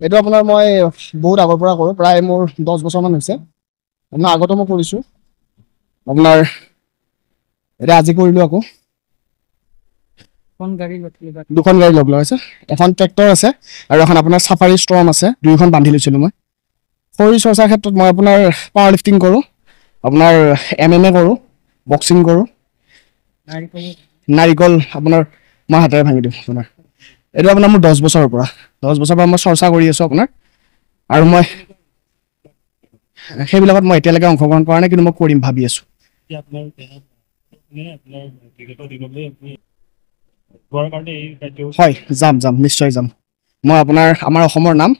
এইটো আপোনাৰ মই বহুত আগৰ পৰা কৰোঁ, প্ৰায় মোৰ 10 বছৰমান হৈছে। আপোনাৰ আগতো মই কৰিছোঁ, আপোনাৰ এতিয়া আজি কৰিলোঁ আকৌ। দুখন গাড়ী লগ আছে, এখন ট্ৰেক্টৰ আছে আৰু এখন আপোনাৰ চাফাৰী ষ্ট্ৰম আছে, দুয়োখন বান্ধি লৈছিলোঁ মই। শৰীৰ চৰ্চাৰ ক্ষেত্ৰত মই আপোনাৰ পাৱাৰ লিফটিং কৰোঁ, আপোনাৰ MMA কৰোঁ, বক্সিং কৰোঁ, নাৰিকল আপোনাৰ মই হাতেৰে ভাঙি দিওঁ আপোনাৰ। এইটো আপোনাৰ মোৰ 10 বছৰৰ পৰা মই চৰ্চা কৰি আছোঁ আপোনাৰ। আৰু মই সেইবিলাকত মই এতিয়ালৈকে অংশগ্ৰহণ কৰা নাই, কিন্তু মই কৰিম ভাবি আছোঁ। হয়, যাম নিশ্চয় যাম। মই আপোনাৰ আমাৰ অসমৰ নাম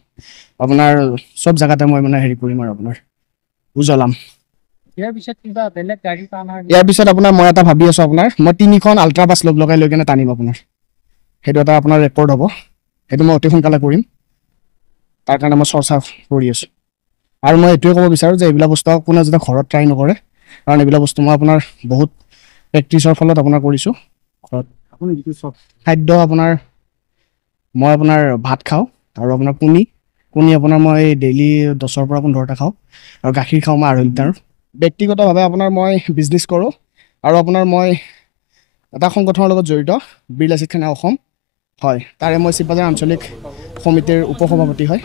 আপোনাৰ চব জেগাতে মই মানে হেৰি কৰিম আৰু আপোনাৰ উজ্বলাম। ইয়াৰ পিছত আপোনাৰ মই এটা ভাবি আছোঁ, আপোনাৰ মই 3খন আল্ট্ৰা বাছ লগাই লৈ কেনে টানিম আপোনাৰ। সেইটো এটা আপোনাৰ ৰেকৰ্ড হ'ব, সেইটো মই অতি সোনকালে কৰিম। তাৰ কাৰণে মই চৰ্চা কৰি আছোঁ। আৰু মই এইটোৱে ক'ব বিচাৰোঁ যে এইবিলাক বস্তু কোনে যাতে ঘৰত ট্ৰাই নকৰে, কাৰণ এইবিলাক বস্তু মই আপোনাৰ বহুত প্ৰেক্টিচৰ ফলত আপোনাৰ কৰিছোঁ ঘৰত। খাদ্য আপোনাৰ মই আপোনাৰ ভাত খাওঁ আৰু আপোনাৰ কণী আপোনাৰ মই ডেইলি 10ৰ পৰা 15টা খাওঁ, আৰু গাখীৰ খাওঁ মই 2.5 লিটাৰ। ব্যক্তিগতভাৱে আপোনাৰ মই বিজনেছ কৰোঁ, আৰু আপোনাৰ মই এটা সংগঠনৰ লগত জড়িত, বীৰ লাচিত সেনা অসম। হয়, তাৰে মই চিপাঝাৰ আঞ্চলিক সমিতিৰ উপসভাপতি হয়।